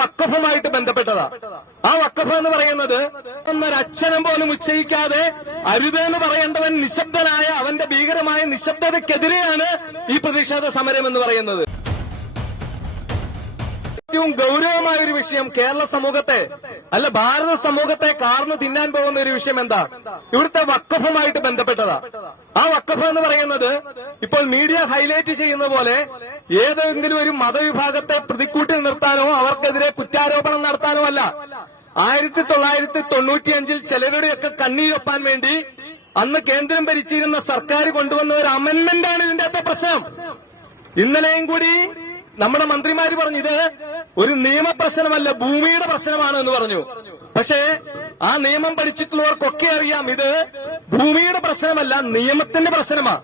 വഖഫുമായിട്ട് ബന്ധപ്പെട്ടതാ. ആ വഖഫ് എന്ന് പറയുന്നത് ഒരക്ഷരം പോലും ഉച്ചയിക്കാതെ അരുതെന്ന് പറയേണ്ടവൻ നിശബ്ദനായ അവന്റെ ഭീകരമായ നിശബ്ദതയ്ക്കെതിരെയാണ് ഈ പ്രതിഷേധ സമരം എന്ന് പറയുന്നത്. ഏറ്റവും ഗൌരവമായ ഒരു വിഷയം കേരള സമൂഹത്തെ അല്ല ഭാരത സമൂഹത്തെ കാർന്നു തിന്നാൻ പോകുന്ന ഒരു വിഷയം എന്താ? ഇവിടുത്തെ വഖഫുമായിട്ട് ബന്ധപ്പെട്ടതാ. ആ വഖഫ് എന്ന് പറയുന്നത് ഇപ്പോൾ മീഡിയ ഹൈലൈറ്റ് ചെയ്യുന്ന പോലെ ഏതെങ്കിലും ഒരു മതവിഭാഗത്തെ പ്രതിക്കൂട്ടിൽ നിർത്താനോ അവർക്കെതിരെ കുറ്റാരോപണം നടത്താനോ അല്ല. 1995 ചിലരുടെയൊക്കെ കണ്ണീരൊപ്പാൻ വേണ്ടി അന്ന് കേന്ദ്രം ഭരിച്ചിരുന്ന സർക്കാർ കൊണ്ടുവന്ന ഒരു അമെന്റ്മെന്റാണ് ഇതിന്റെ അകത്തെ പ്രശ്നം. ഇന്നലെയും കൂടി നമ്മുടെ മന്ത്രിമാര് പറഞ്ഞു ഇത് ഒരു നിയമപ്രശ്നമല്ല, ഭൂമിയുടെ പ്രശ്നമാണ് എന്ന് പറഞ്ഞു. പക്ഷേ ആ നിയമം പഠിച്ചിട്ടുള്ളവർക്കൊക്കെ അറിയാം ഇത് ഭൂമിയുടെ പ്രശ്നമല്ല, നിയമത്തിന്റെ പ്രശ്നമാണ്.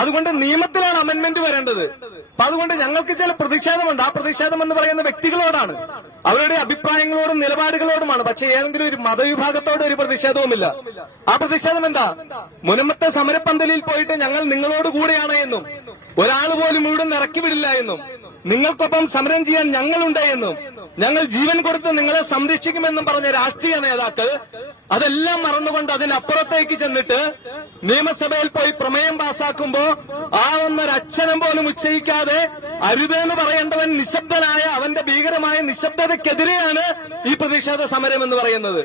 അതുകൊണ്ട് നിയമത്തിലാണ് അമെന്റ്മെന്റ് വരേണ്ടത്. അപ്പൊ അതുകൊണ്ട് ഞങ്ങൾക്ക് ചില പ്രതിഷേധമുണ്ട്. ആ പ്രതിഷേധം എന്ന് പറയുന്ന വ്യക്തികളോടാണ്, അവരുടെ അഭിപ്രായങ്ങളോടും നിലപാടുകളോടുമാണ്. പക്ഷെ ഏതെങ്കിലും ഒരു മതവിഭാഗത്തോട് ഒരു പ്രതിഷേധവുമില്ല. ആ പ്രതിഷേധം എന്താ? മുനമ്പത്തെ സമരപ്പന്തലിൽ പോയിട്ട് ഞങ്ങൾ നിങ്ങളോട് കൂടെയാണ് എന്നും ഒരാൾ പോലും ഇവിടെ ഇറക്കി വിടില്ല എന്നും നിങ്ങൾക്കൊപ്പം സമരം ചെയ്യാൻ ഞങ്ങളുണ്ട് എന്നും ഞങ്ങൾ ജീവൻ കൊടുത്ത് നിങ്ങളെ സംരക്ഷിക്കുമെന്നും പറഞ്ഞ രാഷ്ട്രീയ നേതാക്കൾ അതെല്ലാം മറന്നുകൊണ്ട് അതിനപ്പുറത്തേക്ക് ചെന്നിട്ട് നിയമസഭയിൽ പോയി പ്രമേയം പാസാക്കുമ്പോ ആ ഒന്നൊരക്ഷരം പോലും ഉച്ചയിക്കാതെ അരുതെന്ന് പറയേണ്ടവൻ നിശബ്ദനായ അവന്റെ ഭീകരമായ നിശബ്ദതയ്ക്കെതിരെയാണ് ഈ പ്രതിഷേധ സമരം എന്ന് പറയുന്നത്.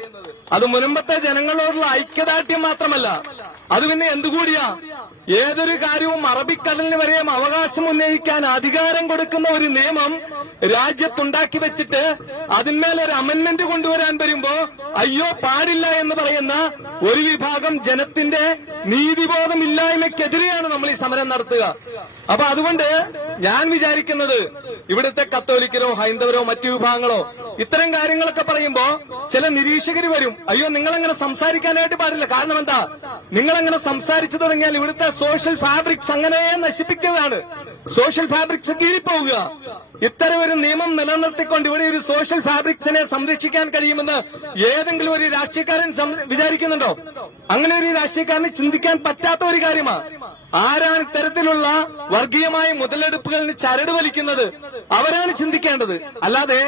അത് മുൻപത്തെ ജനങ്ങളോടുള്ള ഐക്യദാർഢ്യം മാത്രമല്ല, അത് പിന്നെ എന്തുകൂടിയാ? ഏതൊരു കാര്യവും അറബിക്കടലിന് വരെയും അവകാശം ഉന്നയിക്കാൻ അധികാരം കൊടുക്കുന്ന ഒരു നിയമം രാജ്യത്തുണ്ടാക്കി വെച്ചിട്ട് അതിന്മേലൊരു അമെന്റ്മെന്റ് കൊണ്ടുവരാൻ വരുമ്പോ അയ്യോ പാടില്ല എന്ന് പറയുന്ന ഒരു വിഭാഗം ജനത്തിന്റെ നീതിബോധമില്ലായ്മയ്ക്കെതിരെയാണ് നമ്മൾ ഈ സമരം നടത്തുക. അപ്പൊ അതുകൊണ്ട് ഞാൻ വിചാരിക്കുന്നത് ഇവിടുത്തെ കത്തോലിക്കരോ ഹൈന്ദവരോ മറ്റു വിഭാഗങ്ങളോ ഇത്തരം കാര്യങ്ങളൊക്കെ പറയുമ്പോ ചില നിരീക്ഷകർ വരും, അയ്യോ നിങ്ങളങ്ങനെ സംസാരിക്കാനായിട്ട് പാടില്ല. കാരണം എന്താ? നിങ്ങളങ്ങനെ സംസാരിച്ചു തുടങ്ങിയാൽ ഇവിടുത്തെ സോഷ്യൽ ഫാബ്രിക്സ് അങ്ങനെ നശിപ്പിക്കുകയാണ്, സോഷ്യൽ ഫാബ്രിക്സ് കീഴിപ്പോവുക. ഇത്തരം ഒരു നിയമം നിലനിർത്തിക്കൊണ്ട് ഇവിടെ ഒരു സോഷ്യൽ ഫാബ്രിക്സിനെ സംരക്ഷിക്കാൻ കഴിയുമെന്ന് ഏതെങ്കിലും ഒരു രാഷ്ട്രീയക്കാരൻ വിചാരിക്കുന്നുണ്ടോ? അങ്ങനെ ഒരു രാഷ്ട്രീയക്കാരന് ചിന്തിക്കാൻ പറ്റാത്ത ഒരു കാര്യമാണ്. ആരാണ് ഇത്തരത്തിലുള്ള വർഗീയമായ മുതലെടുപ്പുകളിന് ചരട് വലിക്കുന്നത്? അവരാണ് ചിന്തിക്കേണ്ടത്, അല്ലാതെ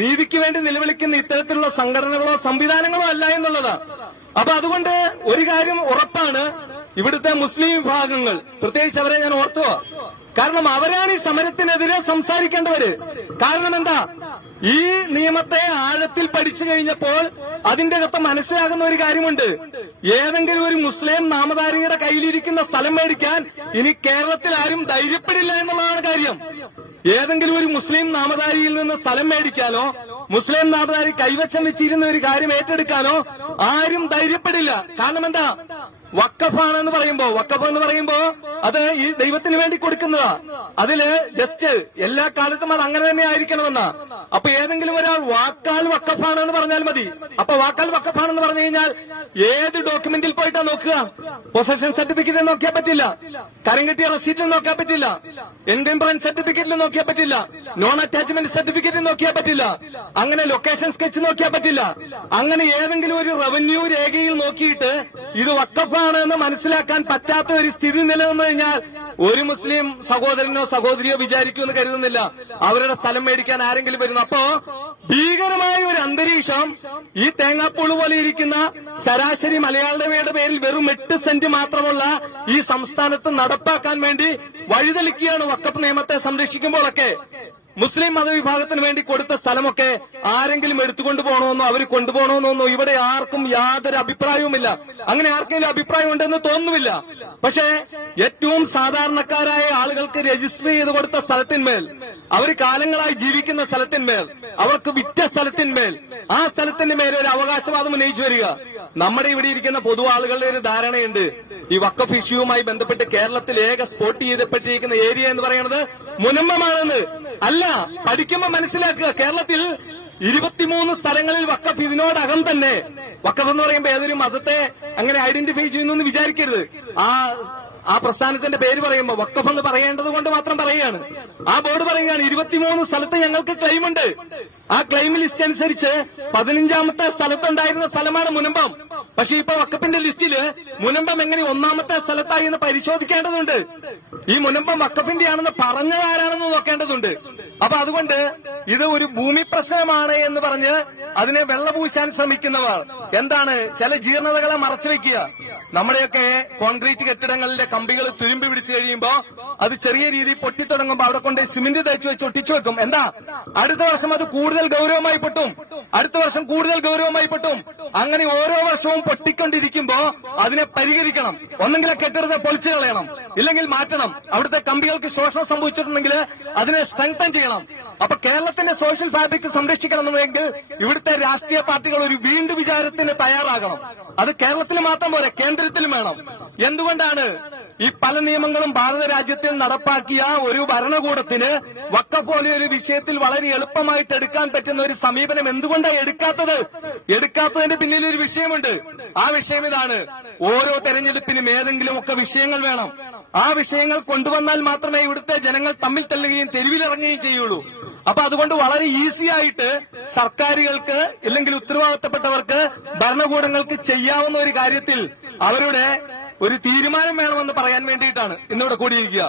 നീതിക്ക് വേണ്ടി നിലവിളിക്കുന്ന ഇത്തരത്തിലുള്ള സംഘടനകളോ സംവിധാനങ്ങളോ അല്ല എന്നുള്ളതാ. അപ്പൊ അതുകൊണ്ട് ഒരു കാര്യം ഉറപ്പാണ്, ഇവിടുത്തെ മുസ്ലിം വിഭാഗങ്ങൾ പ്രത്യേകിച്ച് അവരെ ഞാൻ ഓർത്തുക. കാരണം അവരാണ് ഈ സമരത്തിനെതിരെ സംസാരിക്കേണ്ടവര്. കാരണം എന്താ? ഈ നിയമത്തെ ആഴത്തിൽ പഠിച്ചു കഴിഞ്ഞപ്പോൾ അതിന്റെ അകത്ത് മനസ്സിലാകുന്ന ഒരു കാര്യമുണ്ട്. ഏതെങ്കിലും ഒരു മുസ്ലിം നാമധാരിയുടെ കയ്യിലിരിക്കുന്ന സ്ഥലം മേടിക്കാൻ ഇനി കേരളത്തിൽ ആരും ധൈര്യപ്പെടില്ല എന്നുള്ളതാണ് കാര്യം. ഏതെങ്കിലും ഒരു മുസ്ലിം നാമധാരിയിൽ നിന്ന് സ്ഥലം മേടിക്കാനോ മുസ്ലിം നാമധാരി കൈവശം വെച്ചിരുന്ന ഒരു കാര്യം ഏറ്റെടുക്കാനോ ആരും ധൈര്യപ്പെടില്ല. കാരണം എന്താ? വഖഫാണെന്ന് പറയുമ്പോ, വഖഫ് എന്ന് പറയുമ്പോ അത് ഈ ദൈവത്തിന് വേണ്ടി കൊടുക്കുന്നതാ. അതില് ജസ്റ്റ് എല്ലാ കാലത്തും അത് അങ്ങനെ തന്നെ ആയിരിക്കണമെന്നാ. അപ്പൊ ഏതെങ്കിലും ഒരാൾ വാക്കാൽ വഖഫാണെന്ന് പറഞ്ഞാൽ മതി. അപ്പൊ വാക്കാൽ വഖഫാണെന്ന് പറഞ്ഞു കഴിഞ്ഞാൽ ഏത് ഡോക്യുമെന്റിൽ പോയിട്ടാ നോക്കുക? പൊസഷൻ സർട്ടിഫിക്കറ്റിൽ നോക്കിയാൽ പറ്റില്ല, കരം കെട്ടിയ റെസീറ്റിൽ നോക്കാൻ പറ്റില്ല, എൻകംപ്രൻസ് സർട്ടിഫിക്കറ്റിൽ നോക്കിയാൽ പറ്റില്ല, നോൺ അറ്റാച്ച്മെന്റ് സർട്ടിഫിക്കറ്റിൽ നോക്കിയാൽ പറ്റില്ല, അങ്ങനെ ലൊക്കേഷൻ സ്കെച്ച് നോക്കിയാൽ പറ്റില്ല. അങ്ങനെ ഏതെങ്കിലും ഒരു റവന്യൂ രേഖയിൽ നോക്കിയിട്ട് ഇത് വഖഫാണെന്ന് മനസ്സിലാക്കാൻ പറ്റാത്ത ഒരു സ്ഥിതി നിലനിന്നു കഴിഞ്ഞാൽ ഒരു മുസ്ലിം സഹോദരനോ സഹോദരിയോ വിചാരിക്കുമെന്ന് കരുതുന്നില്ല അവരുടെ സ്ഥലം മേടിക്കാൻ ആരെങ്കിലും വരുന്നു. അപ്പോ ഭീകരമായ ഒരു അന്തരീക്ഷം ഈ തേങ്ങാപ്പൂള് പോലെ ഇരിക്കുന്ന ശരാശരി മലയാളിയുടെ പേരിൽ വെറും 8 സെന്റ് മാത്രമുള്ള ഈ സംസ്ഥാനത്ത് നടപ്പാക്കാൻ വേണ്ടി വഴിതെളിക്കുകയാണ്. വഖഫ് നിയമത്തെ സംരക്ഷിക്കുമ്പോഴൊക്കെ മുസ്ലിം മതവിഭാഗത്തിന് വേണ്ടി കൊടുത്ത സ്ഥലമൊക്കെ ആരെങ്കിലും എടുത്തുകൊണ്ടു പോകണമെന്നോ അവർ കൊണ്ടുപോകണമെന്നോ ഇവിടെ ആർക്കും യാതൊരു അഭിപ്രായവുമില്ല. അങ്ങനെ ആർക്കെങ്കിലും അഭിപ്രായം ഉണ്ടെന്ന് തോന്നുന്നില്ല. പക്ഷേ ഏറ്റവും സാധാരണക്കാരായ ആളുകൾക്ക് രജിസ്റ്റർ ചെയ്ത് കൊടുത്ത സ്ഥലത്തിന്മേൽ, അവർ കാലങ്ങളായി ജീവിക്കുന്ന സ്ഥലത്തിന്മേൽ, അവർക്ക് വിറ്റ സ്ഥലത്തിന്മേൽ, ആ സ്ഥലത്തിന്റെ മേലെ ഒരു അവകാശവാദം ഉന്നയിച്ചു വരിക. നമ്മുടെ ഇവിടെ ഇരിക്കുന്ന പൊതു ആളുകളുടെ ഒരു ധാരണയുണ്ട്, ഈ വഖഫ് ഇഷ്യൂവുമായി ബന്ധപ്പെട്ട് കേരളത്തിൽ ഏക സ്പോട്ട് ചെയ്യപ്പെട്ടിരിക്കുന്ന ഏരിയ എന്ന് പറയുന്നത് മുനമ്പമാണെന്ന്. അല്ല, പഠിക്കുമ്പോൾ മനസ്സിലാക്കുക, കേരളത്തിൽ 23 സ്ഥലങ്ങളിൽ വഖഫ് ഇതിനോടകം തന്നെ, വഖഫ് എന്ന് പറയുമ്പോൾ ഏതൊരു മതത്തെ അങ്ങനെ ഐഡന്റിഫൈ ചെയ്യുന്നു വിചാരിക്കരുത്. ആ പ്രസ്ഥാനത്തിന്റെ പേര് പറയുമ്പോൾ വഖഫ് എന്ന് പറയേണ്ടത് കൊണ്ട് മാത്രം പറയുകയാണ്. ആ ബോർഡ് പറയുകയാണ് 23 സ്ഥലത്ത് ഞങ്ങൾക്ക് ക്ലെയിമുണ്ട്. ആ ക്ലെയിം ലിസ്റ്റ് അനുസരിച്ച് 15ാമത്തെ സ്ഥലത്തുണ്ടായിരുന്ന സ്ഥലമാണ് മുനമ്പം. പക്ഷെ ഇപ്പൊ വഖഫിന്റെ ലിസ്റ്റില് മുനമ്പം എങ്ങനെ 1ാമത്തെ സ്ഥലത്തായി എന്ന് പരിശോധിക്കേണ്ടതുണ്ട്. ഈ മുനമ്പം വഖഫിന്റെ ആണെന്ന് പറഞ്ഞത് ആരാണെന്ന് നോക്കേണ്ടതുണ്ട്. അപ്പൊ അതുകൊണ്ട് ഇത് ഒരു ഭൂമി പ്രശ്നമാണ് എന്ന് പറഞ്ഞ് അതിനെ വെള്ളപൂശാൻ ശ്രമിക്കുന്നവർ എന്താണ് ചില ജീർണതകളെ മറച്ചു വെക്കുക. നമ്മുടെയൊക്കെ കോൺക്രീറ്റ് കെട്ടിടങ്ങളിലെ കമ്പികൾ തുരുമ്പി പിടിച്ചു കഴിയുമ്പോ അത് ചെറിയ രീതിയിൽ പൊട്ടിത്തുടങ്ങുമ്പോ അവിടെ കൊണ്ട് സിമന്റ് തേച്ച് വെച്ച് ഒട്ടിച്ചു വെക്കും. എന്താ അടുത്ത വർഷം അത് കൂടുതൽ ഗൗരവമായി പൊട്ടും, അടുത്ത വർഷം കൂടുതൽ ഗൗരവമായി പൊട്ടും. അങ്ങനെ ഓരോ വർഷവും പൊട്ടിക്കൊണ്ടിരിക്കുമ്പോ അതിനെ പരിഹരിക്കണം. ഒന്നെങ്കിൽ കെട്ടിടത്തെ പൊളിച്ചു കളയണം, ഇല്ലെങ്കിൽ മാറ്റണം. അവിടുത്തെ കമ്പികൾക്ക് ശോഷണം സംഭവിച്ചിട്ടുണ്ടെങ്കിൽ അതിനെ സ്ട്രെങ്തൻ ചെയ്യണം. അപ്പൊ കേരളത്തിന്റെ സോഷ്യൽ ഫാബ്രിക് സംരക്ഷിക്കണമെന്നുണ്ടെങ്കിൽ ഇവിടുത്തെ രാഷ്ട്രീയ പാർട്ടികൾ ഒരു വീണ്ടും വിചാരത്തിന് തയ്യാറാകണം. അത് കേരളത്തിൽ മാത്രം പോരെ, കേന്ദ്രത്തിലും വേണം. എന്തുകൊണ്ടാണ് ഈ പല നിയമങ്ങളും ഭാരത രാജ്യത്തിൽ നടപ്പാക്കിയ ഒരു ഭരണകൂടത്തിന് വഖഫ് പോലെ ഒരു വിഷയത്തിൽ വളരെ എളുപ്പമായിട്ട് എടുക്കാൻ പറ്റുന്ന ഒരു സമീപനം എന്തുകൊണ്ടാണ് എടുക്കാത്തതിന്റെ പിന്നിൽ ഒരു വിഷയമുണ്ട്. ആ വിഷയം ഇതാണ്: ഓരോ തെരഞ്ഞെടുപ്പിനും ഏതെങ്കിലും ഒക്കെ വിഷയങ്ങൾ വേണം. ആ വിഷയങ്ങൾ കൊണ്ടുവന്നാൽ മാത്രമേ ഇവിടുത്തെ ജനങ്ങൾ തമ്മിൽ തല്ലുകയും തെരുവിലിറങ്ങുകയും ചെയ്യുള്ളൂ. അപ്പൊ അതുകൊണ്ട് വളരെ ഈസി ആയിട്ട് സർക്കാരുകൾക്ക് ഇല്ലെങ്കിൽ ഉത്തരവാദിത്തപ്പെട്ടവർക്ക് ഭരണകൂടങ്ങൾക്ക് ചെയ്യാവുന്ന ഒരു കാര്യത്തിൽ അവരുടെ ഒരു തീരുമാനം വേണമെന്ന് പറയാൻ വേണ്ടിയിട്ടാണ് ഇന്നിവിടെ കൂടിയിരിക്കുക.